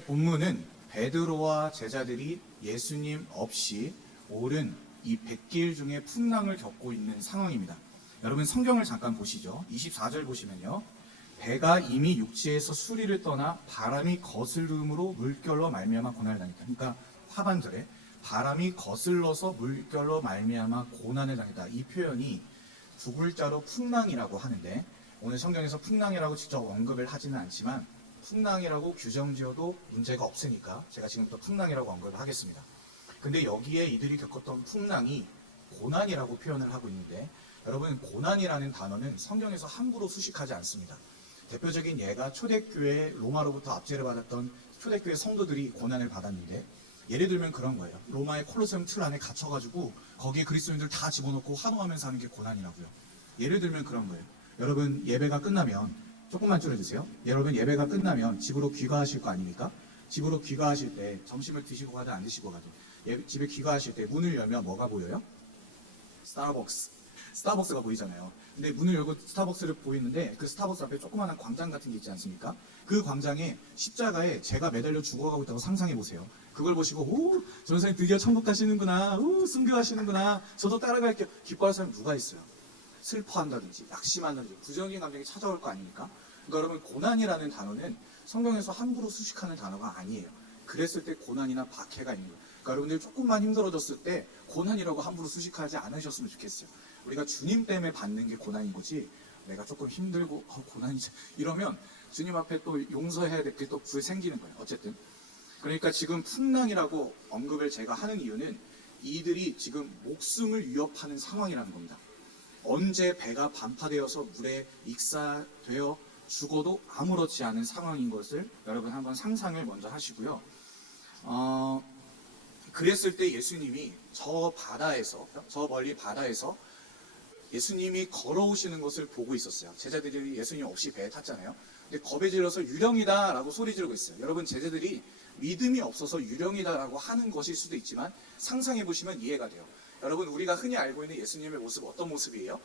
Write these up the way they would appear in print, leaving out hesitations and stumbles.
오늘 본문은 베드로와 제자들이 예수님 없이 오른 이 100길 중에 풍랑을 겪고 있는 상황입니다. 여러분 성경을 잠깐 보시죠. 24절 보시면요. 배가 이미 육지에서 수리를 떠나 바람이 거스름으로 물결로 말미암아 고난을 당했다. 그러니까 하반절에 바람이 거슬러서 물결로 말미암아 고난을 당했다. 이 표현이 두 글자로 풍랑이라고 하는데 오늘 성경에서 풍랑이라고 직접 언급을 하지는 않지만 풍랑이라고 규정지어도 문제가 없으니까 제가 지금부터 풍랑이라고 언급을 하겠습니다. 근데 여기에 이들이 겪었던 풍랑이 고난이라고 표현을 하고 있는데 여러분 고난이라는 단어는 성경에서 함부로 수식하지 않습니다. 대표적인 예가 초대교회 로마로부터 압제를 받았던 초대교회 성도들이 고난을 받았는데 예를 들면 그런 거예요. 로마의 콜로세움 틀 안에 갇혀가지고 거기에 그리스도인들 다 집어넣고 환호하면서 하는 게 고난이라고요. 예를 들면 그런 거예요. 여러분 예배가 끝나면 조금만 줄여주세요. 여러분 예배가 끝나면 집으로 귀가하실 거 아닙니까? 집으로 귀가하실 때 점심을 드시고 가든 안 드시고 가든 집에 귀가하실 때 문을 열면 뭐가 보여요? 스타벅스가 보이잖아요. 근데 문을 열고 스타벅스를 보이는데 그 스타벅스 앞에 조그마한 광장 같은 게 있지 않습니까? 그 광장에 십자가에 제가 매달려 죽어가고 있다고 상상해 보세요. 그걸 보시고 오 전사님 드디어 천국 가시는구나, 오 순교하시는구나, 저도 따라갈게요. 기뻐할 사람 누가 있어요? 슬퍼한다든지 낙심한다든지 부정적인 감정이 찾아올 거 아닙니까? 그러니까 여러분 고난이라는 단어는 성경에서 함부로 수식하는 단어가 아니에요. 그랬을 때 고난이나 박해가 있는 거예요. 그러니까 여러분들 조금만 힘들어졌을 때 고난이라고 함부로 수식하지 않으셨으면 좋겠어요. 우리가 주님 때문에 받는 게 고난인 거지 내가 조금 힘들고 고난이지 이러면 주님 앞에 또 용서해야 될 게 또 생기는 거예요. 어쨌든 그러니까 지금 풍랑이라고 언급을 제가 하는 이유는 이들이 지금 목숨을 위협하는 상황이라는 겁니다. 언제 배가 반파되어서 물에 익사되어 죽어도 아무렇지 않은 상황인 것을 여러분 한번 상상을 먼저 하시고요. 그랬을 때 예수님이 저 멀리 바다에서 예수님이 걸어오시는 것을 보고 있었어요. 제자들이 예수님 없이 배에 탔잖아요. 근데 겁에 질러서 유령이다 라고 소리 지르고 있어요. 여러분 제자들이 믿음이 없어서 유령이다 라고 하는 것일 수도 있지만 상상해 보시면 이해가 돼요. 여러분 우리가 흔히 알고 있는 예수님의 모습 어떤 모습이에요?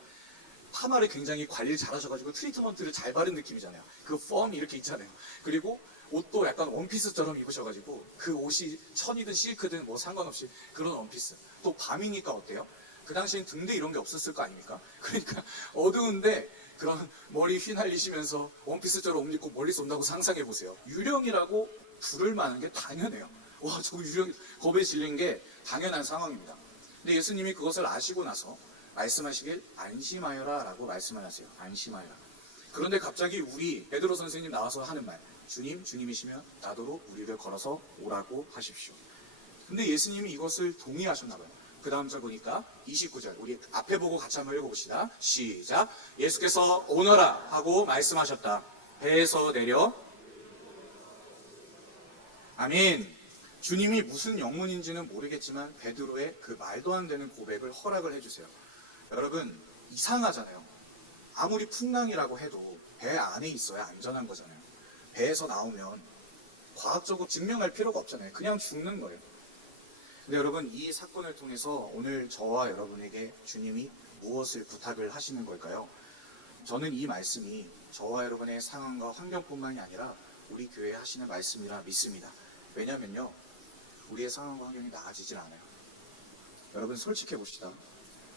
파마를 굉장히 관리를 잘하셔가지고 트리트먼트를 잘 바른 느낌이잖아요. 그 펌이 이렇게 있잖아요. 그리고 옷도 약간 원피스처럼 입으셔가지고 그 옷이 천이든 실크든 뭐 상관없이 그런 원피스. 또 밤이니까 어때요? 그 당시엔 등대 이런 게 없었을 거 아닙니까? 그러니까 어두운데 그런 머리 휘날리시면서 원피스처럼 옷 입고 멀리서 온다고 상상해 보세요. 유령이라고 부를 만한 게 당연해요. 와, 저 유령 겁에 질린 게 당연한 상황입니다. 근데 예수님이 그것을 아시고 나서 말씀하시길 안심하여라 라고 말씀을 하세요. 안심하여라. 그런데 갑자기 우리 베드로 선생님 나와서 하는 말, 주님이시면 나더러 우리를 걸어서 오라고 하십시오. 근데 예수님이 이것을 동의하셨나 봐요. 그 다음 절 보니까 29절 우리 앞에 보고 같이 한번 읽어봅시다. 시작. 예수께서 오너라 하고 말씀하셨다. 배에서 내려. 아멘. 주님이 무슨 영문인지는 모르겠지만 베드로의 그 말도 안 되는 고백을 허락을 해주세요. 여러분 이상하잖아요. 아무리 풍랑이라고 해도 배 안에 있어야 안전한 거잖아요. 배에서 나오면 과학적으로 증명할 필요가 없잖아요. 그냥 죽는 거예요. 근데 여러분 이 사건을 통해서 오늘 저와 여러분에게 주님이 무엇을 부탁을 하시는 걸까요? 저는 이 말씀이 저와 여러분의 상황과 환경뿐만이 아니라 우리 교회에 하시는 말씀이라 믿습니다. 왜냐면요 우리의 상황과 환경이 나아지질 않아요. 여러분 솔직해 봅시다.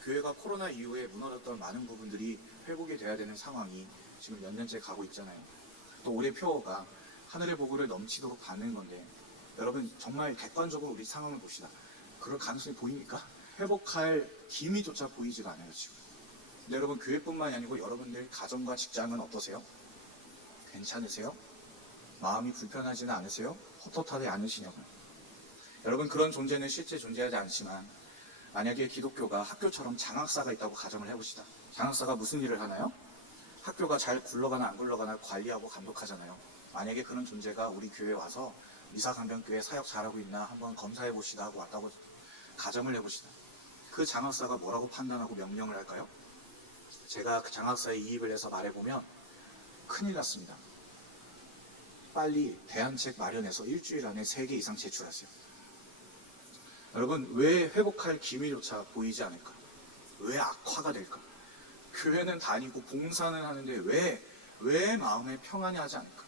교회가 코로나 이후에 무너졌던 많은 부분들이 회복이 돼야 되는 상황이 지금 몇 년째 가고 있잖아요. 또 올해 표어가 하늘의 복을 넘치도록 받는 건데 여러분 정말 객관적으로 우리 상황을 봅시다. 그럴 가능성이 보입니까? 회복할 기미조차 보이지가 않아요 지금. 근데 여러분 교회뿐만이 아니고 여러분들 가정과 직장은 어떠세요? 괜찮으세요? 마음이 불편하지는 않으세요? 헛헛하지 않으시냐고요. 여러분 그런 존재는 실제 존재하지 않지만 만약에 기독교가 학교처럼 장학사가 있다고 가정을 해봅시다. 장학사가 무슨 일을 하나요? 학교가 잘 굴러가나 안 굴러가나 관리하고 감독하잖아요. 만약에 그런 존재가 우리 교회에 와서 미사강변교회 사역 잘하고 있나 한번 검사해 봅시다 하고 왔다고 가정을 해봅시다. 그 장학사가 뭐라고 판단하고 명령을 할까요? 제가 그 장학사에 이입을 해서 말해보면 큰일 났습니다. 빨리 대안책 마련해서 일주일 안에 3개 이상 제출하세요. 여러분 왜 회복할 기미조차 보이지 않을까? 왜 악화가 될까? 교회는 다니고 봉사는 하는데 왜 마음에 평안히 하지 않을까?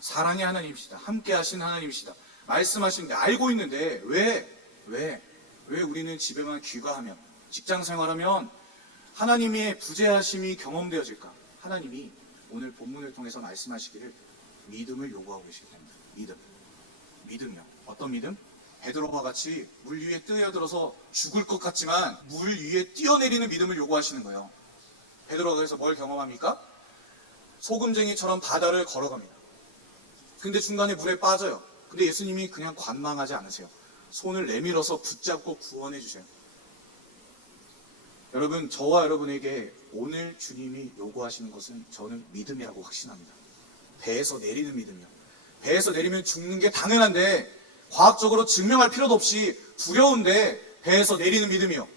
사랑의 하나님이시다. 함께 하신 하나님이시다. 말씀하시는데 알고 있는데 왜 우리는 집에만 귀가하면, 직장 생활하면 하나님의 부재하심이 경험되어질까? 하나님이 오늘 본문을 통해서 말씀하시기를 믿음을 요구하고 계시기 때문에 믿음이요. 어떤 믿음? 베드로와 같이 물 위에 뛰어들어서 죽을 것 같지만 물 위에 뛰어내리는 믿음을 요구하시는 거예요. 베드로가 그래서 뭘 경험합니까? 소금쟁이처럼 바다를 걸어갑니다. 근데 중간에 물에 빠져요. 근데 예수님이 그냥 관망하지 않으세요. 손을 내밀어서 붙잡고 구원해 주세요. 여러분, 저와 여러분에게 오늘 주님이 요구하시는 것은 저는 믿음이라고 확신합니다. 배에서 내리는 믿음이요. 배에서 내리면 죽는 게 당연한데, 과학적으로 증명할 필요도 없이 두려운데 배에서 내리는 믿음이요.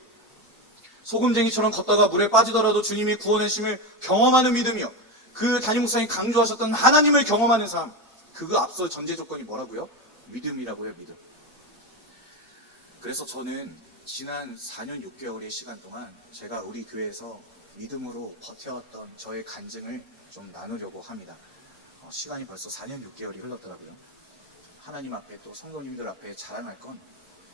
소금쟁이처럼 걷다가 물에 빠지더라도 주님이 구원해 주심을 경험하는 믿음이요. 그 담임 목사님 강조하셨던 하나님을 경험하는 삶. 그거 앞서 전제 조건이 뭐라고요? 믿음이라고요, 믿음. 그래서 저는 지난 4년 6개월의 시간 동안 제가 우리 교회에서 믿음으로 버텨왔던 저의 간증을 좀 나누려고 합니다. 시간이 벌써 4년 6개월이 흘렀더라고요. 하나님 앞에 또 성도님들 앞에 자랑할 건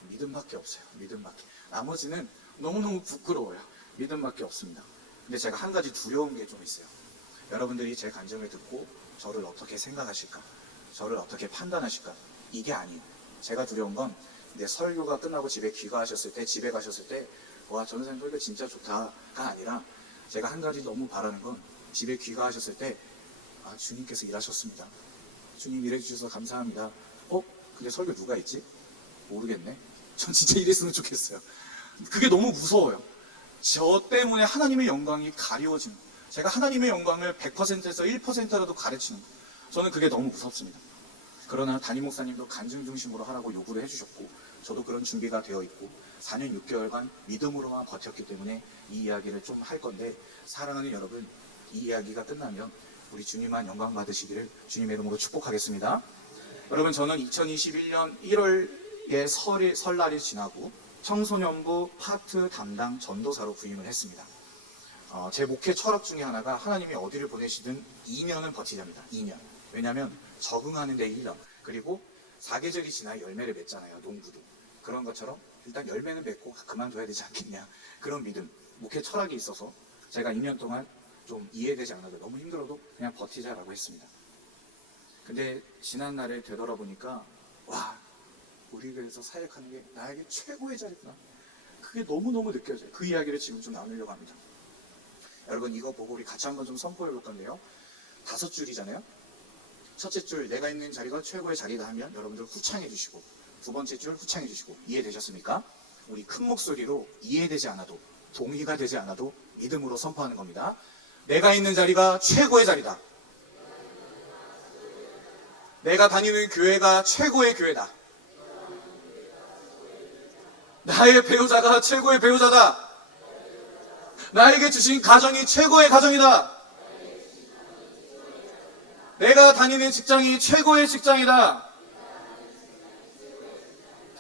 믿음밖에 없어요. 믿음밖에. 나머지는 너무너무 부끄러워요. 믿음밖에 없습니다. 근데 제가 한 가지 두려운 게 좀 있어요. 여러분들이 제 간증을 듣고 저를 어떻게 생각하실까? 저를 어떻게 판단하실까? 이게 아니에요. 제가 두려운 건 내 설교가 끝나고 집에 귀가하셨을 때, 집에 가셨을 때, 와, 전도사님 설교 진짜 좋다가 아니라, 제가 한 가지 너무 바라는 건 집에 귀가하셨을 때, 아, 주님께서 일하셨습니다. 주님 일해주셔서 감사합니다. 근데 설교 누가 했지? 모르겠네. 전 진짜 이랬으면 좋겠어요. 그게 너무 무서워요. 저 때문에 하나님의 영광이 가리워지는 거예요. 제가 하나님의 영광을 100%에서 1%라도 가르치는 거예요. 저는 그게 너무 무섭습니다. 그러나 담임 목사님도 간증 중심으로 하라고 요구를 해주셨고, 저도 그런 준비가 되어 있고 4년 6개월간 믿음으로만 버텼기 때문에 이 이야기를 좀 할 건데, 사랑하는 여러분, 이 이야기가 끝나면 우리 주님만 영광 받으시기를 주님의 이름으로 축복하겠습니다. 여러분, 저는 2021년 1월에 설날이 지나고 청소년부 파트 담당 전도사로 부임을 했습니다. 제 목회 철학 중에 하나가 하나님이 어디를 보내시든 2년은 버티자입니다. 2년. 왜냐하면 적응하는 데 1년, 그리고 사계절이 지나야 열매를 맺잖아요. 농부도. 그런 것처럼 일단 열매는 맺고 그만둬야 되지 않겠냐, 그런 믿음, 목회 철학이 있어서 제가 2년 동안 좀 이해되지 않아도 너무 힘들어도 그냥 버티자라고 했습니다. 근데 지난날에 되돌아보니까 와, 우리 교회에서 사역하는 게 나에게 최고의 자리구나, 그게 너무너무 느껴져요. 그 이야기를 지금 좀 나누려고 합니다. 여러분, 이거 보고 우리 같이 한번 좀 선포해 볼 건데요. 5줄이잖아요. 첫째 줄, 내가 있는 자리가 최고의 자리다 하면 여러분들 후창해 주시고, 두 번째 줄 후창해 주시고, 이해되셨습니까? 우리 큰 목소리로 이해되지 않아도, 동의가 되지 않아도 믿음으로 선포하는 겁니다. 내가 있는 자리가 최고의 자리다. 내가 다니는 교회가 최고의 교회다. 나의 배우자가 최고의 배우자다. 나에게 주신 가정이 최고의 가정이다. 내가 다니는 직장이 최고의 직장이다.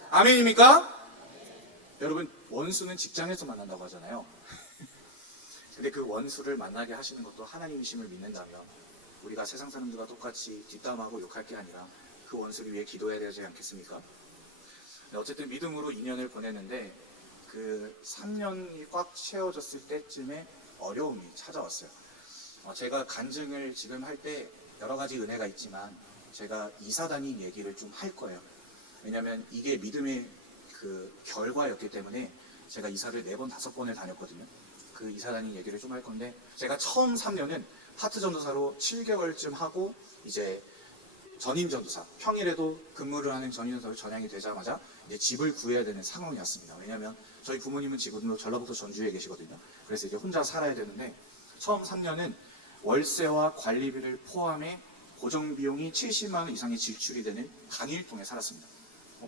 아멘입니까? 여러분, 원수는 직장에서 만난다고 하잖아요. 근데 그 원수를 만나게 하시는 것도 하나님이심을 믿는다면 우리가 세상 사람들과 똑같이 뒷담하고 욕할 게 아니라 그 원수를 위해 기도해야 되지 않겠습니까? 어쨌든 믿음으로 2년을 보냈는데 그 3년이 꽉 채워졌을 때쯤에 어려움이 찾아왔어요. 제가 간증을 지금 할 때 여러 가지 은혜가 있지만 제가 이사 다닌 얘기를 좀 할 거예요. 왜냐하면 이게 믿음의 그 결과였기 때문에 제가 이사를 4번, 5번을 다녔거든요. 그 이사 다닌 얘기를 좀 할 건데, 제가 처음 3년은 파트 전도사로 7개월쯤 하고 이제 전임 전도사, 평일에도 근무를 하는 전임 전도사로 전향이 되자마자 이제 집을 구해야 되는 상황이었습니다. 왜냐하면 저희 부모님은 지금도 전라북도 전주에 계시거든요. 그래서 이제 혼자 살아야 되는데, 처음 3년은 월세와 관리비를 포함해 고정비용이 70만 원 이상의 지출이 되는 강일동에 살았습니다.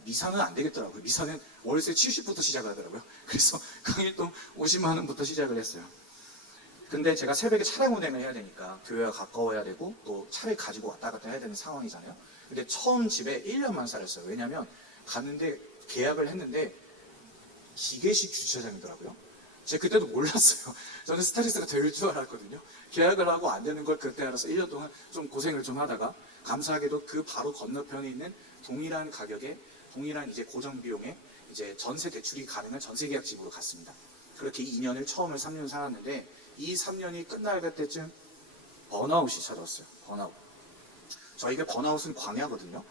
미사는 안 되겠더라고요. 미사는 월세 70부터 시작을 하더라고요. 그래서 강일동 50만 원부터 시작을 했어요. 근데 제가 새벽에 차량 운행을 해야 되니까 교회가 가까워야 되고 또 차를 가지고 왔다 갔다 해야 되는 상황이잖아요. 근데 처음 집에 1년만 살았어요. 왜냐면 갔는데 계약을 했는데 기계식 주차장이더라고요. 제가 그때도 몰랐어요. 저는 스타리스가 될 줄 알았거든요. 계약을 하고 안 되는 걸 그때 알아서 1년 동안 좀 고생을 좀 하다가, 감사하게도 그 바로 건너편에 있는 동일한 가격에 동일한 이제 고정 비용에 이제 전세 대출이 가능한 전세 계약 집으로 갔습니다. 그렇게 2년을 처음을 3년 살았는데 이 3년이 끝날 때쯤 번아웃이 찾아왔어요. 번아웃. 저희가 번아웃은 광야거든요.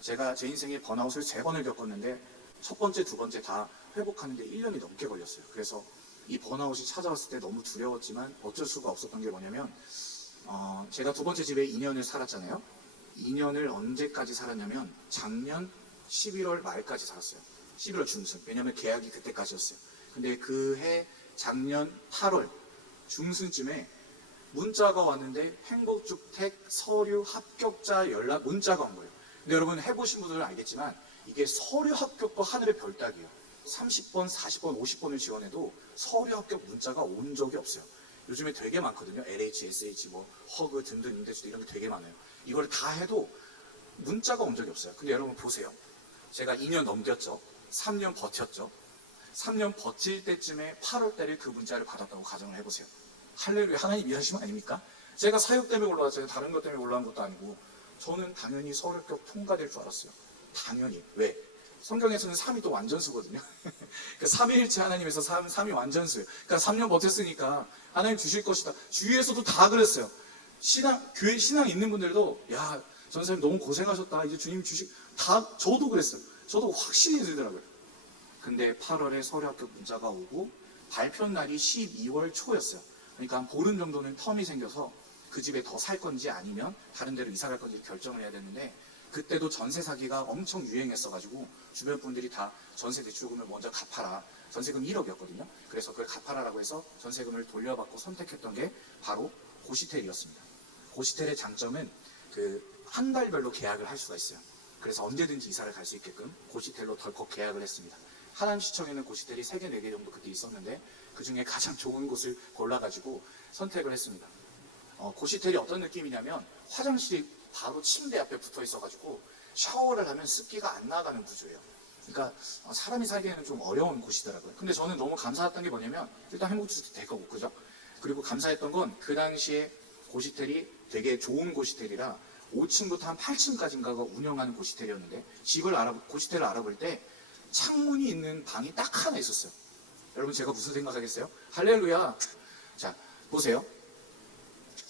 제가 제 인생에 번아웃을 3번을 겪었는데 첫 번째, 두 번째 다 회복하는데 1년이 넘게 걸렸어요. 그래서 이 번아웃이 찾아왔을 때 너무 두려웠지만 어쩔 수가 없었던 게 뭐냐면 제가 두 번째 집에 2년을 살았잖아요. 2년을 언제까지 살았냐면 작년 11월 말까지 살았어요. 11월 중순. 왜냐면 계약이 그때까지였어요. 근데 그 해 작년 8월 중순쯤에 문자가 왔는데 행복주택 서류 합격자 연락 문자가 온 거예요. 근데 여러분 해보신 분들은 알겠지만 이게 서류 합격도 하늘의 별따기예요. 30번, 40번, 50번을 지원해도 서류 합격 문자가 온 적이 없어요. 요즘에 되게 많거든요. LH, SH, 허그 등등 임대주택 이런 게 되게 많아요. 이걸 다 해도 문자가 온 적이 없어요. 근데 여러분 보세요. 제가 2년 넘겼죠. 3년 버텼죠. 3년 버틸 때쯤에 8월 달에 그 문자를 받았다고 가정을 해보세요. 할렐루야, 하나님 일하시면 아닙니까? 제가 사역 때문에 올라왔어요. 다른 것 때문에 올라온 것도 아니고 저는 당연히 서류 합격 통과될 줄 알았어요. 당연히. 왜? 성경에서는 3이 또 완전수거든요. 그러니까 삼위일체 하나님에서 3이 완전수예요. 그러니까 3년 버텼으니까 하나님 주실 것이다. 주위에서도 다 그랬어요. 교회 신앙 있는 분들도 야, 전사님 너무 고생하셨다. 이제 주님 다 저도 그랬어요. 저도 확신이 들더라고요. 근데 8월에 서류 합격 문자가 오고 발표 날이 12월 초였어요. 그러니까 한 보름 정도는 텀이 생겨서 그 집에 더 살 건지 아니면 다른 데로 이사 갈 건지 결정을 해야 되는데 그때도 전세 사기가 엄청 유행했어가지고 주변 분들이 다 전세 대출금을 먼저 갚아라. 전세금 1억이었거든요. 그래서 그걸 갚아라라고 해서 전세금을 돌려받고 선택했던 게 바로 고시텔이었습니다. 고시텔의 장점은 그 한 달별로 계약을 할 수가 있어요. 그래서 언제든지 이사를 갈 수 있게끔 고시텔로 덜컥 계약을 했습니다. 하남시청에는 고시텔이 3개, 4개 정도 그때 있었는데 그 중에 가장 좋은 곳을 골라가지고 선택을 했습니다. 고시텔이 어떤 느낌이냐면 화장실이 바로 침대 앞에 붙어 있어가지고 샤워를 하면 습기가 안 나가는 구조예요. 그러니까 사람이 살기에는 좀 어려운 곳이더라고요. 근데 저는 너무 감사했던 게 뭐냐면 일단 행복주택 대거고 그죠? 그리고 감사했던 건 그 당시에 고시텔이 되게 좋은 고시텔이라 5층부터 한 8층까지인가가 운영하는 고시텔이었는데 고시텔을 알아볼 때 창문이 있는 방이 딱 하나 있었어요. 여러분 제가 무슨 생각하겠어요? 할렐루야. 자 보세요.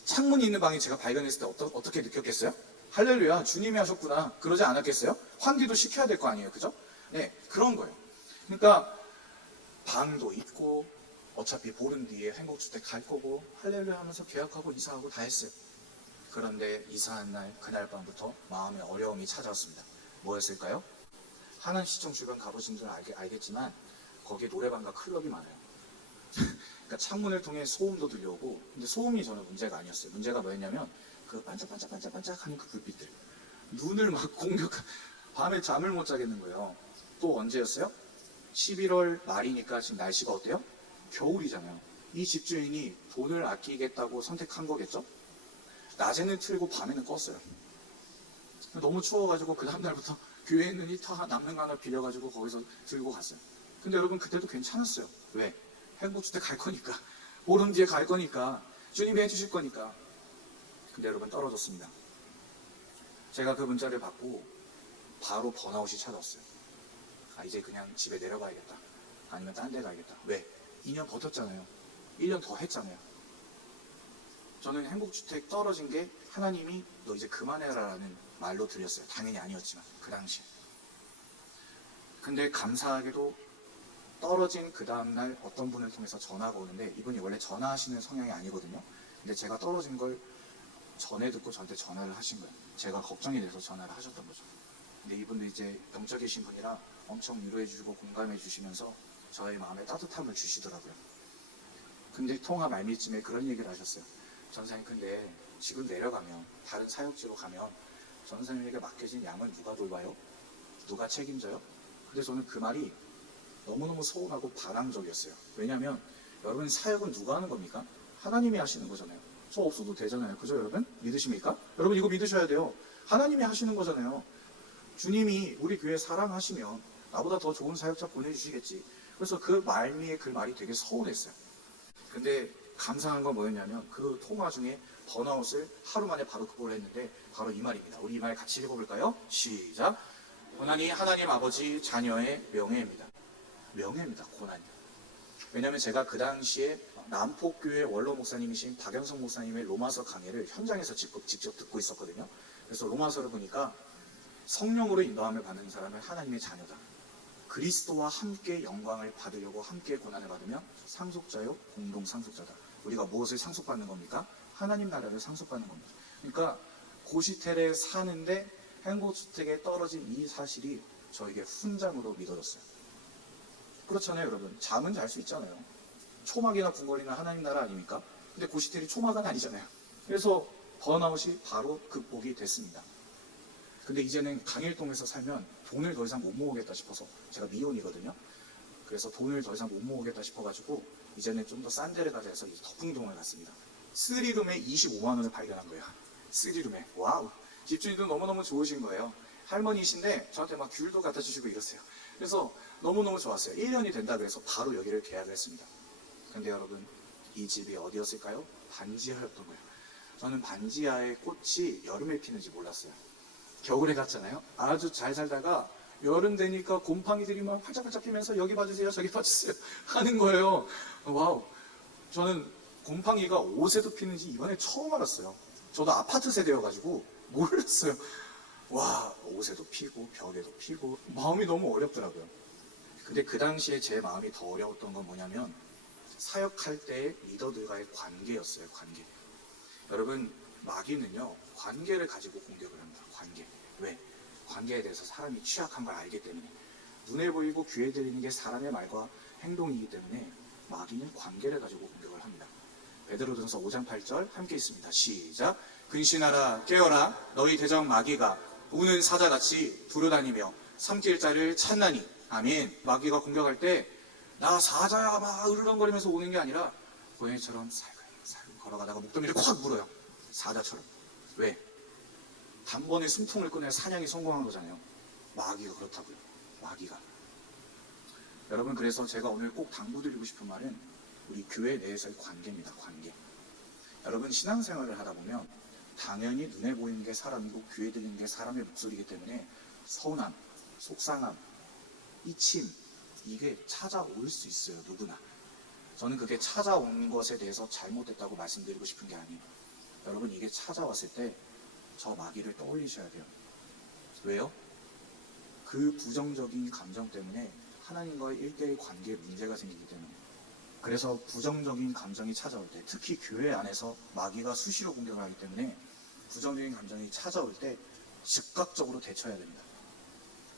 창문이 있는 방이 제가 발견했을 때 어떻게 느꼈겠어요? 할렐루야, 주님이 하셨구나. 그러지 않았겠어요? 환기도 시켜야 될 거 아니에요, 그죠? 네, 그런 거예요. 그러니까 방도 있고 어차피 보름 뒤에 행복주택 갈 거고 할렐루야 하면서 계약하고 이사하고 다 했어요. 그런데 이사한 날 그날 밤부터 마음에 어려움이 찾아왔습니다. 뭐였을까요? 하남시청 주변 가보신 분들은 알겠지만 거기에 노래방과 클럽이 많아요. 그러니까 창문을 통해 소음도 들려오고 근데 소음이 저는 문제가 아니었어요. 문제가 뭐였냐면 그 반짝반짝반짝반짝하는 그 불빛들 눈을 막 밤에 잠을 못 자겠는 거예요. 또 언제였어요? 11월 말이니까 지금 날씨가 어때요? 겨울이잖아요. 이 집주인이 돈을 아끼겠다고 선택한 거겠죠? 낮에는 틀고 밤에는 껐어요. 너무 추워가지고 그 다음날부터 교회에 있는 히터 남는 거 하나 빌려가지고 거기서 들고 갔어요. 근데 여러분 그때도 괜찮았어요. 왜? 행복주택 갈 거니까 보름 뒤에 갈 거니까 주님이 해주실 거니까. 근데 여러분 떨어졌습니다. 제가 그 문자를 받고 바로 번아웃이 찾아왔어요. 이제 그냥 집에 내려가야겠다. 아니면 딴 데 가야겠다. 왜? 2년 버텼잖아요. 1년 더 했잖아요. 저는 행복주택 떨어진 게 하나님이 너 이제 그만해라라는 말로 들렸어요. 당연히 아니었지만 그 당시에. 근데 감사하게도 떨어진 그 다음날 어떤 분을 통해서 전화가 오는데 이분이 원래 전화하시는 성향이 아니거든요. 근데 제가 떨어진 걸 전에 듣고 저한테 전화를 하신 거예요. 제가 걱정이 돼서 전화를 하셨던 거죠. 근데 이분도 이제 영적이신 분이라 엄청 위로해 주시고 공감해 주시면서 저의 마음에 따뜻함을 주시더라고요. 근데 통화 말미쯤에 그런 얘기를 하셨어요. 전사님 근데 지금 내려가면 다른 사역지로 가면 전사님에게 맡겨진 양을 누가 돌봐요? 누가 책임져요? 근데 저는 그 말이 너무너무 서운하고 반항적이었어요. 왜냐하면 여러분 사역은 누가 하는 겁니까? 하나님이 하시는 거잖아요. 저 없어도 되잖아요. 그죠 여러분? 믿으십니까? 여러분 이거 믿으셔야 돼요. 하나님이 하시는 거잖아요. 주님이 우리 교회 사랑하시면 나보다 더 좋은 사역자 보내주시겠지. 그래서 그 말미에 그 말이 되게 서운했어요. 근데 감사한 건 뭐였냐면 그 통화 중에 번아웃을 하루 만에 바로 극복을 했는데 바로 이 말입니다. 우리 이 말 같이 읽어볼까요? 시작. 고난이 하나님 아버지 자녀의 명예입니다. 명예입니다. 고난이. 왜냐하면 제가 그 당시에 남포교회 원로 목사님이신 박영성 목사님의 로마서 강해를 현장에서 직접 듣고 있었거든요. 그래서 로마서를 보니까 성령으로 인도함을 받는 사람은 하나님의 자녀다. 그리스도와 함께 영광을 받으려고 함께 고난을 받으면 상속자요 공동 상속자다. 우리가 무엇을 상속받는 겁니까? 하나님 나라를 상속받는 겁니다. 그러니까 고시텔에 사는데 행복주택에 떨어진 이 사실이 저에게 훈장으로 믿어졌어요. 그렇잖아요, 여러분. 잠은 잘 수 있잖아요. 초막이나 궁궐이나 하나님 나라 아닙니까? 근데 고시텔이 초막은 아니잖아요. 그래서 번아웃이 바로 극복이 됐습니다. 근데 이제는 강일동에서 살면 돈을 더 이상 못 모으겠다 싶어서, 제가 미혼이거든요. 그래서 돈을 더 이상 못 모으겠다 싶어가지고 이제는 좀 더 싼 데를 가자 해서 덕풍동을 갔습니다. 3룸에 25만 원을 발견한 거예요. 3룸에. 와우. 집주인도 너무너무 좋으신 거예요. 할머니이신데 저한테 막 귤도 갖다 주시고 이러세요. 그래서 너무너무 좋았어요. 1년이 된다 그래서 바로 여기를 계약을 했습니다. 근데 여러분, 이 집이 어디였을까요? 반지하였던 거예요. 저는 반지하의 꽃이 여름에 피는지 몰랐어요. 겨울에 갔잖아요. 아주 잘 살다가 여름 되니까 곰팡이들이 막 활짝활짝 피면서 여기 봐주세요, 저기 봐주세요 하는 거예요. 와우. 저는 곰팡이가 옷에도 피는지 이번에 처음 알았어요. 저도 아파트 세대여가지고 몰랐어요. 와, 옷에도 피고 벽에도 피고 마음이 너무 어렵더라고요. 근데 그 당시에 제 마음이 더 어려웠던 건 뭐냐면 사역할 때의 리더들과의 관계였어요. 관계. 여러분, 마귀는요 관계를 가지고 공격을 합니다. 관계. 왜? 관계에 대해서 사람이 취약한 걸 알기 때문에. 눈에 보이고 귀에 들리는 게 사람의 말과 행동이기 때문에 마귀는 관계를 가지고 공격을 합니다. 베드로전서 5장 8절 함께 있습니다. 시작. 근신하라 깨어라 너희 대적 마귀가 우는 사자같이 두루다니며 삼킬 자를 찾나니. 아멘. 마귀가 공격할 때 나 사자야 막 으르렁거리면서 오는 게 아니라 고양이처럼 살살살 걸어가다가 목덜미를 콱 물어요. 사자처럼. 왜? 단번에 숨통을 꺼내 사냥이 성공한 거잖아요. 마귀가 그렇다고요. 마귀가. 여러분, 그래서 제가 오늘 꼭 당부드리고 싶은 말은 우리 교회 내에서의 관계입니다. 관계. 여러분, 신앙생활을 하다 보면 당연히 눈에 보이는 게 사람이고 귀에 들리는 게 사람의 목소리이기 때문에 서운함, 속상함, 이침, 이게 찾아올 수 있어요. 누구나. 저는 그게 찾아온 것에 대해서 잘못됐다고 말씀드리고 싶은 게 아니에요. 여러분, 이게 찾아왔을 때 저 마귀를 떠올리셔야 돼요. 왜요? 그 부정적인 감정 때문에 하나님과의 1대1 관계에 문제가 생기기 때문에. 그래서 부정적인 감정이 찾아올 때, 특히 교회 안에서 마귀가 수시로 공격을 하기 때문에 부정적인 감정이 찾아올 때 즉각적으로 대처해야 됩니다.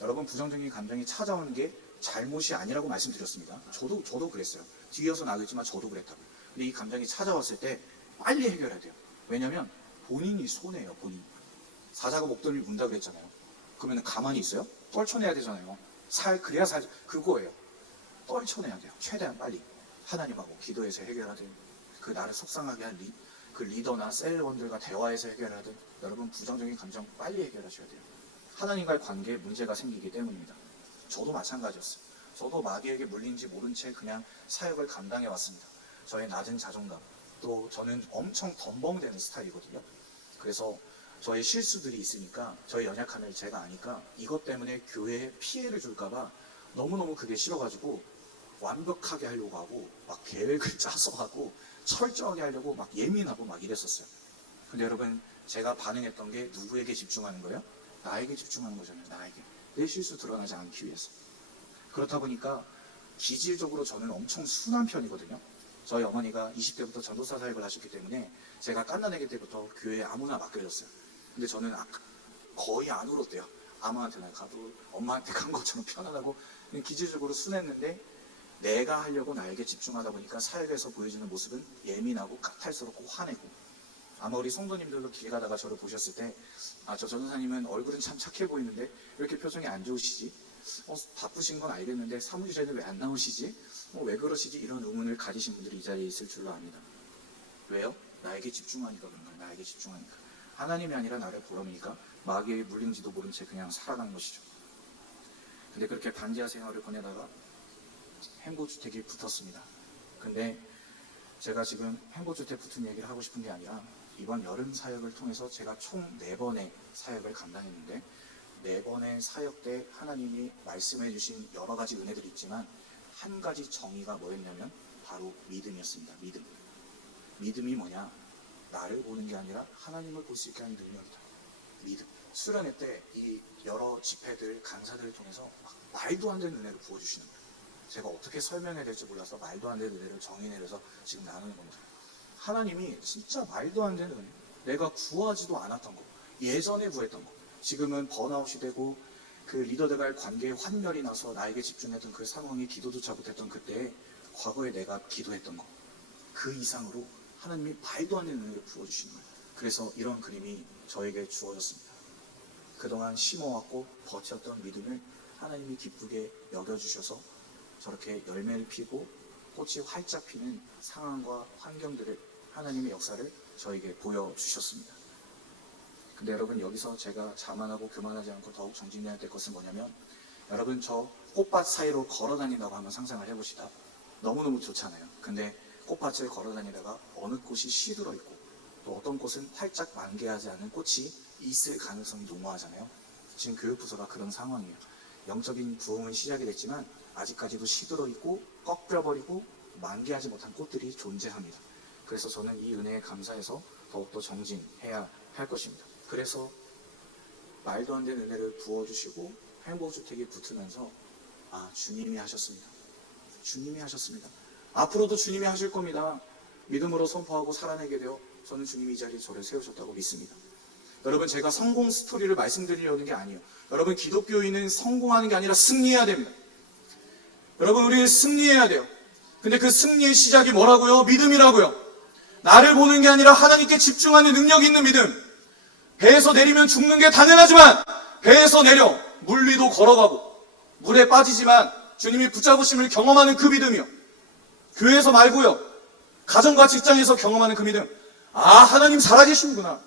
여러분, 부정적인 감정이 찾아오는 게 잘못이 아니라고 말씀드렸습니다. 저도 그랬어요. 뒤이어서 나겠지만 저도 그랬다고요. 근데 이 감정이 찾아왔을 때 빨리 해결해야 돼요. 왜냐면 본인이 손해예요. 본인. 사자가 목덜미를 문다 그랬잖아요. 그러면 가만히 있어요? 떨쳐내야 되잖아요. 그래야 그거예요. 떨쳐내야 돼요. 최대한 빨리. 하나님하고 기도해서 해결하든, 그 나를 속상하게 한 그 리더나 셀원들과 대화해서 해결하든, 여러분 부정적인 감정 빨리 해결하셔야 돼요. 하나님과의 관계에 문제가 생기기 때문입니다. 저도 마찬가지였어요. 저도 마귀에게 물린지 모른 채 그냥 사역을 감당해 왔습니다. 저의 낮은 자존감, 또 저는 엄청 덤벙대는 스타일이거든요. 그래서 저의 실수들이 있으니까, 저의 연약함을 제가 아니까 이것 때문에 교회에 피해를 줄까봐 너무너무 그게 싫어가지고 완벽하게 하려고 하고 막 계획을 짜서 하고 철저하게 하려고 막 예민하고 막 이랬었어요. 근데 여러분, 제가 반응했던 게 누구에게 집중하는 거예요? 나에게 집중하는 거잖아요. 나에게. 내 실수 드러나지 않기 위해서. 그렇다 보니까 기질적으로 저는 엄청 순한 편이거든요. 저희 어머니가 20대부터 전도사 사역을 하셨기 때문에 제가 갓난아기 때부터 교회에 아무나 맡겨졌어요. 근데 저는 거의 안 울었대요. 아무한테나 가도 엄마한테 간 것처럼 편안하고 기질적으로 순했는데, 내가 하려고 나에게 집중하다 보니까 사역에서 보여주는 모습은 예민하고 까탈스럽고 화내고. 아마 우리 성도님들도 길 가다가 저를 보셨을 때, 저 전도사님은 얼굴은 참 착해 보이는데 왜 이렇게 표정이 안 좋으시지? 바쁘신 건 알겠는데 사무실에는 왜 안 나오시지? 왜 그러시지? 이런 의문을 가지신 분들이 이 자리에 있을 줄로 압니다. 왜요? 나에게 집중하니까 그런 거예요. 나에게 집중하니까. 하나님이 아니라 나를 보람이니까 마귀에 물린지도 모른 채 그냥 살아간 것이죠. 근데 그렇게 반지하 생활을 보내다가 행보주택이 붙었습니다. 근데 제가 지금 행보주택 붙은 얘기를 하고 싶은 게 아니라 이번 여름 사역을 통해서 제가 총 4번의 사역을 감당했는데 4번의 사역 때 하나님이 말씀해 주신 여러 가지 은혜들이 있지만 한 가지 정의가 뭐였냐면 바로 믿음이었습니다. 믿음이 뭐냐? 나를 보는 게 아니라 하나님을 볼 수 있게 하는 능력이다. 믿음. 수련회 때 이 여러 집회들, 강사들을 통해서 말도 안 되는 은혜를 부어주시는 거예요. 제가 어떻게 설명해야 될지 몰라서 말도 안 되는 은혜를 정의내려서 지금 나누는 겁니다. 하나님이 진짜 말도 안 되는 은혜, 내가 구하지도 않았던 거, 예전에 구했던 거, 지금은 번아웃이 되고 그 리더들과의 관계에 환멸이 나서 나에게 집중했던 그 상황이 기도조차 못했던 그때 과거에 내가 기도했던 거, 그 이상으로 하나님이 말도 안 되는 은혜를 부어주시는 거예요. 그래서 이런 그림이 저에게 주어졌습니다. 그동안 심어왔고 버텼던 믿음을 하나님이 기쁘게 여겨주셔서 저렇게 열매를 피고 꽃이 활짝 피는 상황과 환경들을 하나님의 역사를 저에게 보여주셨습니다. 근데 여러분, 여기서 제가 자만하고 교만하지 않고 더욱 정진해야 될 것은 뭐냐면, 여러분, 저 꽃밭 사이로 걸어 다닌다고 한번 상상을 해보시다. 너무너무 좋잖아요. 근데 꽃밭을 걸어 다니다가 어느 꽃이 시들어 있고 또 어떤 꽃은 활짝 만개하지 않은 꽃이 있을 가능성이 농후하잖아요. 지금 교육부서가 그런 상황이에요. 영적인 부흥은 시작이 됐지만 아직까지도 시들어 있고 꺾여버리고 만개하지 못한 꽃들이 존재합니다. 그래서 저는 이 은혜에 감사해서 더욱더 정진해야 할 것입니다. 그래서 말도 안 되는 은혜를 부어주시고 행복주택이 붙으면서 주님이 하셨습니다. 주님이 하셨습니다. 앞으로도 주님이 하실 겁니다. 믿음으로 선포하고 살아내게 되어 저는 주님이 이 자리에 저를 세우셨다고 믿습니다. 여러분, 제가 성공 스토리를 말씀드리려는 게 아니에요. 여러분, 기독교인은 성공하는 게 아니라 승리해야 됩니다. 여러분, 우리 승리해야 돼요. 근데 그 승리의 시작이 뭐라고요? 믿음이라고요. 나를 보는 게 아니라 하나님께 집중하는 능력이 있는 믿음. 배에서 내리면 죽는 게 당연하지만 배에서 내려 물 위도 걸어가고 물에 빠지지만 주님이 붙잡으심을 경험하는 그 믿음이요. 교회에서 말고요, 가정과 직장에서 경험하는 그 믿음. 하나님 살아계시는구나.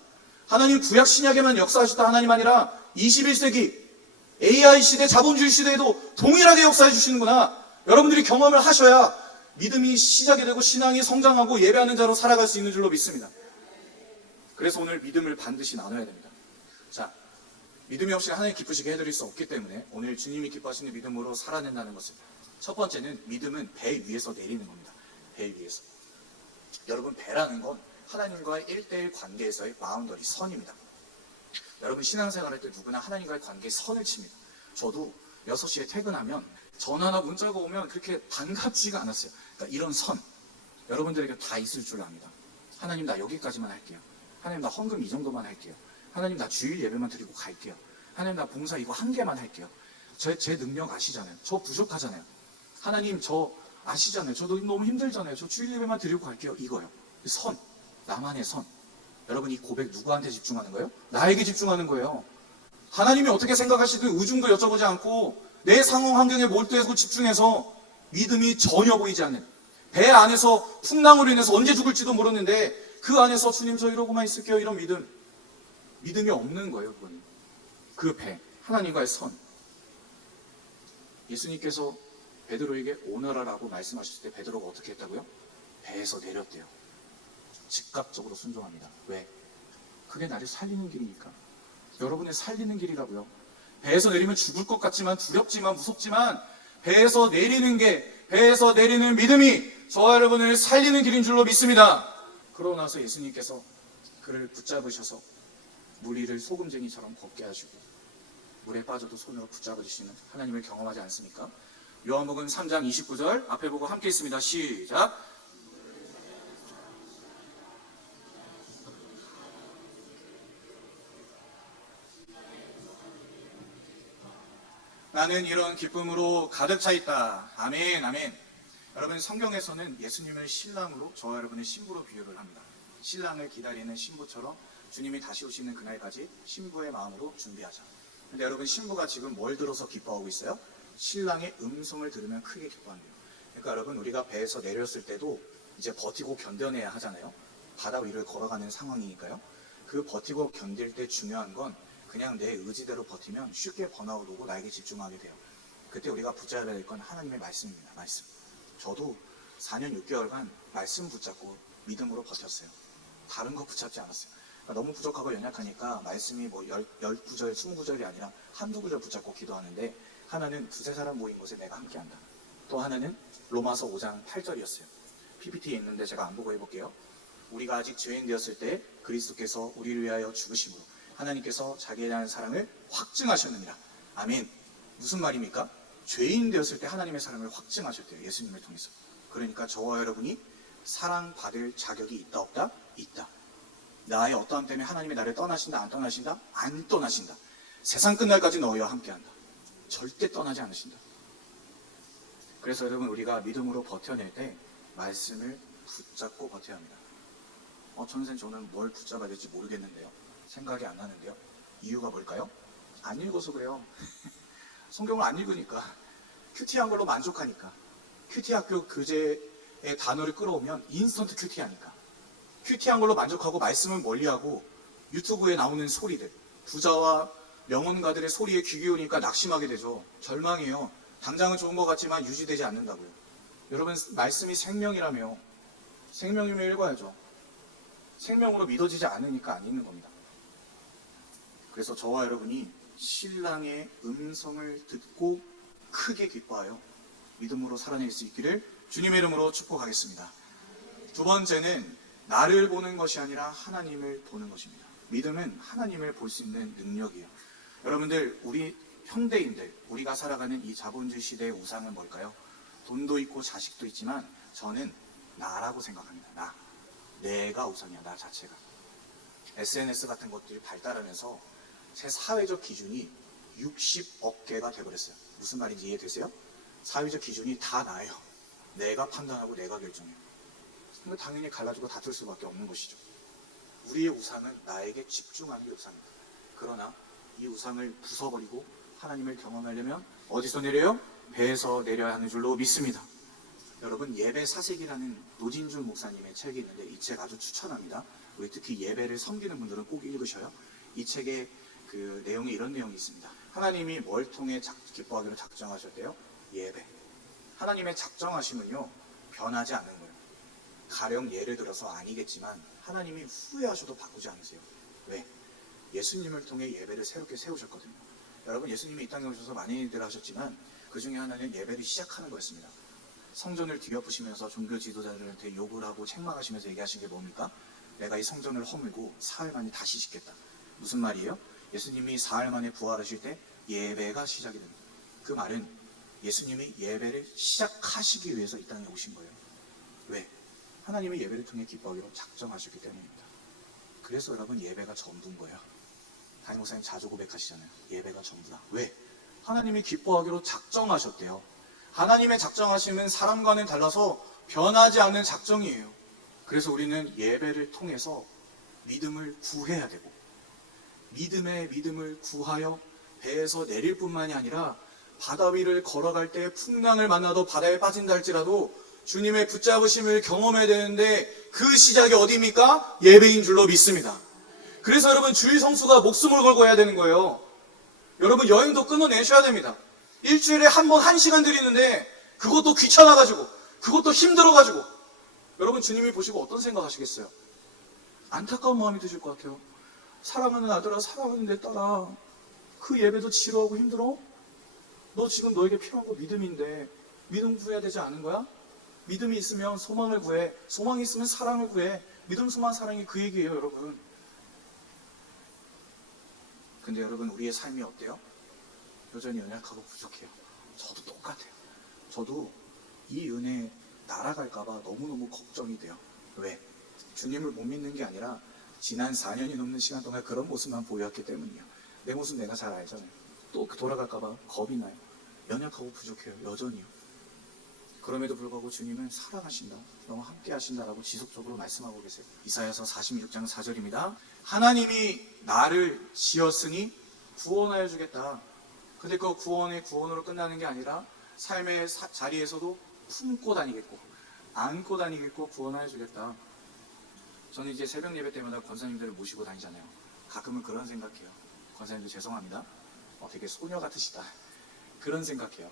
하나님 구약 신약에만 역사하셨던 하나님 아니라 21세기 AI 시대, 자본주의 시대에도 동일하게 역사해 주시는구나. 여러분들이 경험을 하셔야 믿음이 시작이 되고 신앙이 성장하고 예배하는 자로 살아갈 수 있는 줄로 믿습니다. 그래서 오늘 믿음을 반드시 나눠야 됩니다. 자, 믿음이 없이 하나님 기쁘시게 해드릴 수 없기 때문에 오늘 주님이 기뻐하시는 믿음으로 살아낸다는 것은, 첫 번째는 믿음은 배 위에서 내리는 겁니다. 배 위에서. 여러분, 배라는 건 하나님과의 1대1 관계에서의 바운더리, 선입니다. 여러분, 신앙생활 할 때 누구나 하나님과의 관계에 선을 칩니다. 저도 6시에 퇴근하면 전화나 문자가 오면 그렇게 반갑지가 않았어요. 그러니까 이런 선, 여러분들에게 다 있을 줄 압니다. 하나님, 나 여기까지만 할게요. 하나님, 나 헌금 이 정도만 할게요. 하나님, 나 주일 예배만 드리고 갈게요. 하나님, 나 봉사 이거 1개만 할게요. 제 능력 아시잖아요. 저 부족하잖아요. 하나님, 저 아시잖아요. 저도 너무 힘들잖아요. 저 주일 예배만 드리고 갈게요. 이거요. 선, 나만의 선. 여러분, 이 고백 누구한테 집중하는 거예요? 나에게 집중하는 거예요. 하나님이 어떻게 생각하시든 의중도 여쭤보지 않고 내 상황 환경에 몰두해서 집중해서 믿음이 전혀 보이지 않는, 배 안에서 풍랑으로 인해서 언제 죽을지도 모르는데 그 안에서 주님 저 이러고만 있을게요, 이런 믿음이 없는 거예요. 그건 그 배, 하나님과의 선. 예수님께서 베드로에게 오너라라고 말씀하셨을 때 베드로가 어떻게 했다고요? 배에서 내렸대요. 즉각적으로 순종합니다. 왜? 그게 나를 살리는 길이니까. 여러분을 살리는 길이라고요. 배에서 내리면 죽을 것 같지만, 두렵지만, 무섭지만 배에서 내리는 게, 배에서 내리는 믿음이 저와 여러분을 살리는 길인 줄로 믿습니다. 그러고 나서 예수님께서 그를 붙잡으셔서 물 위를 소금쟁이처럼 걷게 하시고 물에 빠져도 손으로 붙잡아 주시는 하나님을 경험하지 않습니까? 요한복음 3장 29절 앞에 보고 함께 있습니다. 시작. 나는 이런 기쁨으로 가득 차 있다. 아멘, 아멘. 여러분, 성경에서는 예수님을 신랑으로, 저와 여러분의 신부로 비유를 합니다. 신랑을 기다리는 신부처럼 주님이 다시 오시는 그날까지 신부의 마음으로 준비하자. 근데 여러분, 신부가 지금 뭘 들어서 기뻐하고 있어요? 신랑의 음성을 들으면 크게 기뻐한대요. 그러니까 여러분, 우리가 배에서 내렸을 때도 이제 버티고 견뎌내야 하잖아요. 바다 위를 걸어가는 상황이니까요. 그 버티고 견딜 때 중요한 건 그냥 내 의지대로 버티면 쉽게 번아웃 오고 나에게 집중하게 돼요. 그때 우리가 붙잡아야 될 건 하나님의 말씀입니다. 말씀. 저도 4년 6개월간 말씀 붙잡고 믿음으로 버텼어요. 다른 거 붙잡지 않았어요. 그러니까 너무 부족하고 연약하니까 말씀이 뭐 19절, 20구절이 아니라 한두 구절 붙잡고 기도하는데, 하나는 두세 사람 모인 곳에 내가 함께한다. 또 하나는 로마서 5장 8절이었어요. PPT에 있는데 제가 안 보고 해볼게요. 우리가 아직 죄인 되었을 때 그리스도께서 우리를 위하여 죽으심으로 하나님께서 자기에 대한 사랑을 확증하셨느니라. 아멘. 무슨 말입니까? 죄인 되었을 때 하나님의 사랑을 확증하셨대요. 예수님을 통해서. 그러니까 저와 여러분이 사랑받을 자격이 있다 없다? 있다. 나의 어떠함 때문에 하나님이 나를 떠나신다 안 떠나신다? 안 떠나신다. 세상 끝날까지 너희와 함께한다. 절대 떠나지 않으신다. 그래서 여러분, 우리가 믿음으로 버텨낼 때 말씀을 붙잡고 버텨야 합니다. 선생님, 저는 뭘 붙잡아야 될지 모르겠는데요. 생각이 안 나는데요. 이유가 뭘까요? 안 읽어서 그래요. 성경을 안 읽으니까. 큐티한 걸로 만족하니까. 큐티 학교 교재의 단어를 끌어오면 인스턴트 큐티하니까. 큐티한 걸로 만족하고 말씀을 멀리하고 유튜브에 나오는 소리들, 부자와 명언가들의 소리에 귀 기울이니까 낙심하게 되죠. 절망해요. 당장은 좋은 것 같지만 유지되지 않는다고요. 여러분, 말씀이 생명이라며. 생명이면 읽어야죠. 생명으로 믿어지지 않으니까 안 읽는 겁니다. 그래서 저와 여러분이 신랑의 음성을 듣고 크게 기뻐하여 믿음으로 살아낼 수 있기를 주님의 이름으로 축복하겠습니다. 두 번째는 나를 보는 것이 아니라 하나님을 보는 것입니다. 믿음은 하나님을 볼 수 있는 능력이에요. 여러분들, 우리 현대인들, 우리가 살아가는 이 자본주의 시대의 우상은 뭘까요? 돈도 있고 자식도 있지만 저는 나라고 생각합니다. 내가 우상이야. 나 자체가. SNS 같은 것들이 발달하면서 제 사회적 기준이 60억 개가 돼버렸어요. 무슨 말인지 이해되세요? 사회적 기준이 다 나예요. 내가 판단하고 내가 결정해요. 그럼 당연히 갈라지고 다툴 수밖에 없는 것이죠. 우리의 우상은 나에게 집중하는 게 우상입니다. 그러나 이 우상을 부숴버리고 하나님을 경험하려면 어디서 내려요? 배에서 내려야 하는 줄로 믿습니다. 여러분, 예배 사색이라는 노진준 목사님의 책이 있는데 이 책 아주 추천합니다. 우리 특히 예배를 섬기는 분들은 꼭 읽으셔요. 이 책의 그 내용에 이런 내용이 있습니다. 하나님이 뭘 통해 기뻐하기로 작정하셨대요? 예배. 하나님의 작정하심은요, 변하지 않는 거예요. 가령 예를 들어서 아니겠지만 하나님이 후회하셔도 바꾸지 않으세요. 왜? 예수님을 통해 예배를 새롭게 세우셨거든요. 여러분, 예수님이 이 땅에 오셔서 많은 일들을 하셨지만 그 중에 하나는 예배를 시작하는 거였습니다. 성전을 뒤엎으시면서 종교 지도자들한테 욕을 하고 책망하시면서 얘기하신 게 뭡니까? 내가 이 성전을 허물고 사흘 만에 다시 짓겠다. 무슨 말이에요? 예수님이 사흘 만에 부활하실 때 예배가 시작이 됩니다. 그 말은 예수님이 예배를 시작하시기 위해서 이 땅에 오신 거예요. 왜? 하나님의 예배를 통해 기뻐하기로 작정하셨기 때문입니다. 그래서 여러분, 예배가 전부인 거예요. 담임 목사님 자주 고백하시잖아요. 예배가 전부다. 왜? 하나님이 기뻐하기로 작정하셨대요. 하나님의 작정하심은 사람과는 달라서 변하지 않는 작정이에요. 그래서 우리는 예배를 통해서 믿음을 구해야 되고, 믿음의 믿음을 구하여 배에서 내릴 뿐만이 아니라 바다 위를 걸어갈 때 풍랑을 만나도 바다에 빠진다 할지라도 주님의 붙잡으심을 경험해야 되는데 그 시작이 어디입니까? 예배인 줄로 믿습니다. 그래서 여러분, 주일 성수가 목숨을 걸고 해야 되는 거예요. 여러분, 여행도 끊어내셔야 됩니다. 일주일에 한 번 1시간 드리는데 그것도 귀찮아가지고, 그것도 힘들어가지고, 여러분, 주님이 보시고 어떤 생각 하시겠어요? 안타까운 마음이 드실 것 같아요. 사랑하는 아들아, 사랑하는 내 딸아, 그 예배도 지루하고 힘들어? 너 지금 너에게 필요한 거 믿음인데 믿음 구해야 되지 않은 거야? 믿음이 있으면 소망을 구해. 소망이 있으면 사랑을 구해. 믿음, 소망, 사랑이 그 얘기예요, 여러분. 근데 여러분, 우리의 삶이 어때요? 여전히 연약하고 부족해요. 저도 똑같아요. 저도 이 은혜 날아갈까봐 너무너무 걱정이 돼요. 왜? 주님을 못 믿는 게 아니라 지난 4년이 넘는 시간 동안 그런 모습만 보여왔기 때문이에요. 내 모습 내가 잘 알잖아요. 또 돌아갈까봐 겁이 나요. 연약하고 부족해요. 여전히요. 그럼에도 불구하고 주님은 사랑하신다, 너와 함께 하신다라고 지속적으로 말씀하고 계세요. 이사야서 46장 4절입니다. 하나님이 나를 지었으니 구원하여 주겠다. 근데 그 구원이 구원으로 끝나는 게 아니라 삶의 자리에서도 품고 다니겠고 안고 다니겠고 구원하여 주겠다. 저는 이제 새벽 예배 때마다 권사님들을 모시고 다니잖아요. 가끔은 그런 생각해요. 권사님들 죄송합니다. 되게 소녀 같으시다. 그런 생각해요.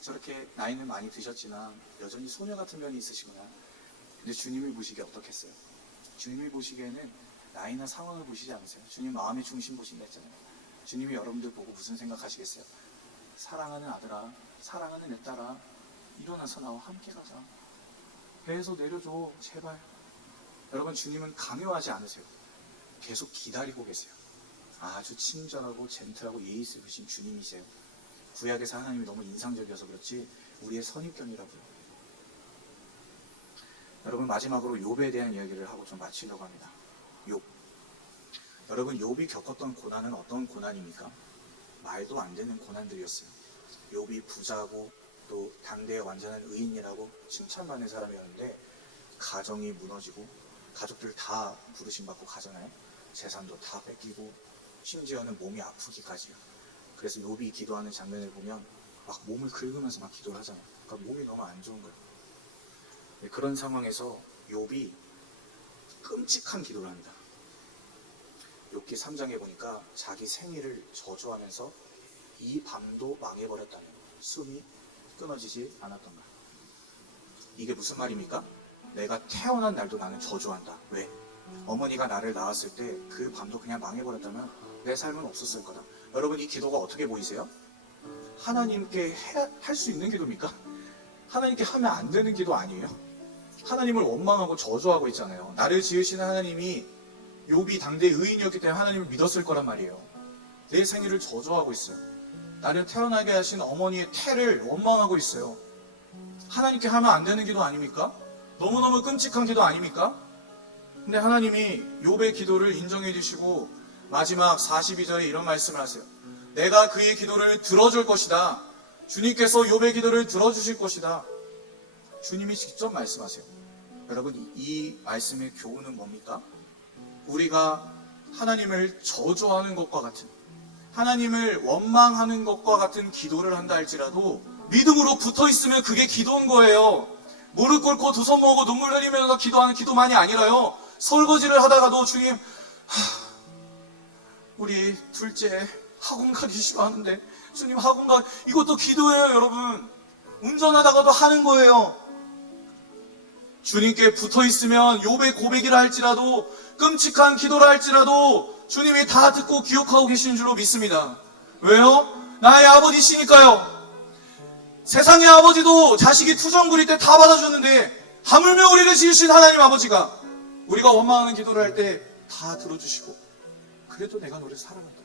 저렇게 나이는 많이 드셨지만 여전히 소녀 같은 면이 있으시구나. 근데 주님을 보시기에 어떻겠어요? 주님이 보시기에는 나이나 상황을 보시지 않으세요. 주님 마음의 중심 보신다 했잖아요. 주님이 여러분들 보고 무슨 생각하시겠어요? 사랑하는 아들아, 사랑하는 내 딸아, 일어나서 나와 함께 가자. 배에서 내려줘, 제발. 여러분, 주님은 강요하지 않으세요. 계속 기다리고 계세요. 아주 친절하고 젠틀하고 예의 있으신 주님이세요. 구약에서 하나님이 너무 인상적이어서 그렇지 우리의 선입견이라고요. 여러분, 마지막으로 욥에 대한 이야기를 하고 좀 마치려고 합니다. 욥. 여러분, 욥이 겪었던 고난은 어떤 고난입니까? 말도 안 되는 고난들이었어요. 욥이 부자고 또 당대의 완전한 의인이라고 칭찬받는 사람이었는데 가정이 무너지고 가족들 다 부르심받고 가잖아요. 재산도 다 뺏기고 심지어는 몸이 아프기까지요. 그래서 욥이 기도하는 장면을 보면 막 몸을 긁으면서 막 기도를 하잖아요. 그러니까 몸이 너무 안 좋은 거예요. 그런 상황에서 욥이 끔찍한 기도를 합니다. 욥기 3장에 보니까 자기 생일을 저주하면서 이 밤도 망해버렸다는, 숨이 끊어지지 않았던가. 이게 무슨 말입니까? 내가 태어난 날도 나는 저주한다. 왜? 어머니가 나를 낳았을 때 그 밤도 그냥 망해버렸다면 내 삶은 없었을 거다. 여러분, 이 기도가 어떻게 보이세요? 하나님께 할 수 있는 기도입니까? 하나님께 하면 안 되는 기도 아니에요? 하나님을 원망하고 저주하고 있잖아요. 나를 지으시는 하나님이 욥이 당대 의인이었기 때문에 하나님을 믿었을 거란 말이에요. 내 생일을 저주하고 있어요. 나를 태어나게 하신 어머니의 태를 원망하고 있어요. 하나님께 하면 안 되는 기도 아닙니까? 너무너무 끔찍한 기도 아닙니까? 근데 하나님이 욥의 기도를 인정해 주시고 마지막 42절에 이런 말씀을 하세요. 내가 그의 기도를 들어줄 것이다. 주님께서 욥의 기도를 들어주실 것이다. 주님이 직접 말씀하세요. 여러분, 이 말씀의 교훈은 뭡니까? 우리가 하나님을 저주하는 것과 같은, 하나님을 원망하는 것과 같은 기도를 한다 할지라도 믿음으로 붙어 있으면 그게 기도인 거예요. 무릎 꿇고 두 손 모으고 눈물 흘리면서 기도하는 기도만이 아니라요. 설거지를 하다가도 주님, 우리 둘째 학원 가기 싫어하는데 주님 학원 가, 이것도 기도예요. 여러분, 운전하다가도 하는 거예요. 주님께 붙어 있으면 욥의 고백이라 할지라도 끔찍한 기도라 할지라도 주님이 다 듣고 기억하고 계시는 줄로 믿습니다. 왜요? 나의 아버지시니까요. 세상의 아버지도 자식이 투정 부릴 때 다 받아주는데 하물며 우리를 지으신 하나님 아버지가 우리가 원망하는 기도를 할 때 다 들어주시고, 그래도 내가 너를 사랑한다.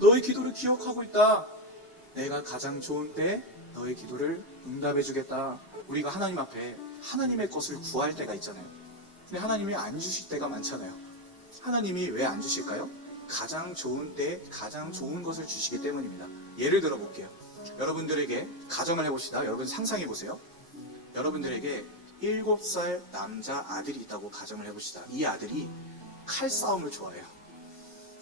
너의 기도를 기억하고 있다. 내가 가장 좋은 때 너의 기도를 응답해 주겠다. 우리가 하나님 앞에 하나님의 것을 구할 때가 있잖아요. 근데 하나님이 안 주실 때가 많잖아요. 하나님이 왜 안 주실까요? 가장 좋은 때 가장 좋은 것을 주시기 때문입니다. 예를 들어 볼게요. 여러분들에게 가정을 해봅시다. 여러분 상상해 보세요. 여러분들에게 7살 남자 아들이 있다고 가정을 해봅시다. 이 아들이 칼싸움을 좋아해요.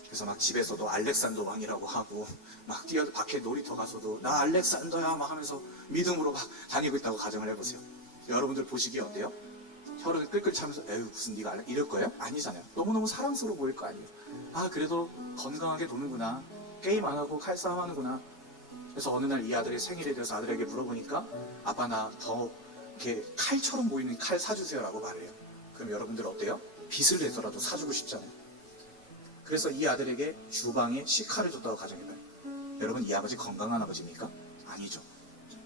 그래서 막 집에서도 알렉산더 왕이라고 하고 막 뛰어 밖에 놀이터 가서도 나 알렉산더야 막 하면서 믿음으로 막 다니고 있다고 가정을 해보세요. 여러분들 보시기에 어때요? 혀를 끌끌 차면서 에휴 무슨 네가 이럴 거예요? 아니잖아요. 너무너무 사랑스러워 보일 거 아니에요. 아 그래도 건강하게 노는구나. 게임 안 하고 칼싸움 하는구나. 그래서 어느 날 이 아들의 생일에 대해서 아들에게 물어보니까 아빠 나 더 이렇게 칼처럼 보이는 칼 사주세요라고 말해요. 그럼 여러분들 어때요? 빚을 내서라도 사주고 싶잖아요. 그래서 이 아들에게 주방에 식칼을 줬다고 가정해봐요. 여러분, 이 아버지 건강한 아버지입니까? 아니죠.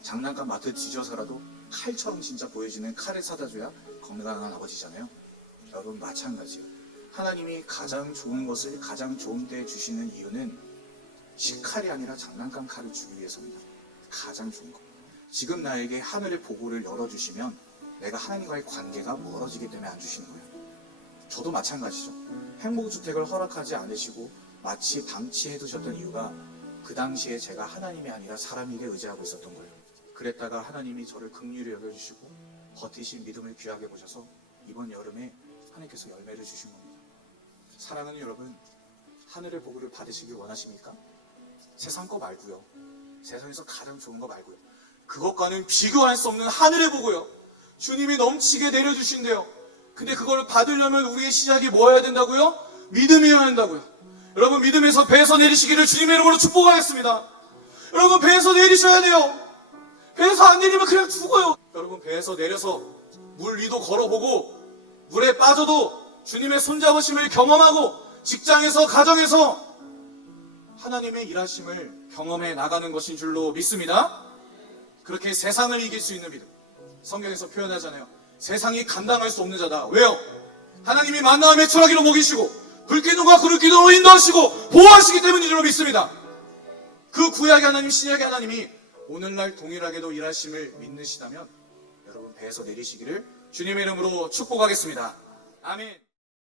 장난감 마트에 뒤져서라도 칼처럼 진짜 보여지는 칼을 사다 줘야 건강한 아버지잖아요. 여러분, 마찬가지예요. 하나님이 가장 좋은 것을 가장 좋은 때에 주시는 이유는 식칼이 아니라 장난감 칼을 주기 위해서입니다. 가장 좋은 거. 지금 나에게 하늘의 보고를 열어주시면 내가 하나님과의 관계가 멀어지기 때문에 안 주시는 거예요. 저도 마찬가지죠. 행복주택을 허락하지 않으시고 마치 방치해 두셨던 이유가 그 당시에 제가 하나님이 아니라 사람에게 의지하고 있었던 거예요. 그랬다가 하나님이 저를 긍휼히 여겨주시고 버티신 믿음을 귀하게 보셔서 이번 여름에 하나님께서 열매를 주신 겁니다. 사랑하는 여러분, 하늘의 복을 받으시길 원하십니까? 세상 거 말고요. 세상에서 가장 좋은 거 말고요. 그것과는 비교할 수 없는 하늘의 복이요. 주님이 넘치게 내려주신대요. 근데 그걸 받으려면 우리의 시작이 뭐여야 된다고요? 믿음이어야 한다고요. 여러분, 믿음에서 배에서 내리시기를 주님의 이름으로 축복하겠습니다. 여러분, 배에서 내리셔야 돼요. 배에서 안 내리면 그냥 죽어요. 여러분, 배에서 내려서 물 위도 걸어보고 물에 빠져도 주님의 손잡으심을 경험하고 직장에서 가정에서 하나님의 일하심을 경험해 나가는 것인 줄로 믿습니다. 그렇게 세상을 이길 수 있는 믿음. 성경에서 표현하잖아요. 세상이 감당할 수 없는 자다. 왜요? 하나님이 만나와 메추라기로 먹이시고 불기둥과 그릇 기둥으로 인도하시고 보호하시기 때문인 줄로 믿습니다. 그 구약의 하나님, 신약의 하나님이 오늘날 동일하게도 일하심을 믿으시다면 여러분 배에서 내리시기를 주님의 이름으로 축복하겠습니다. 아멘.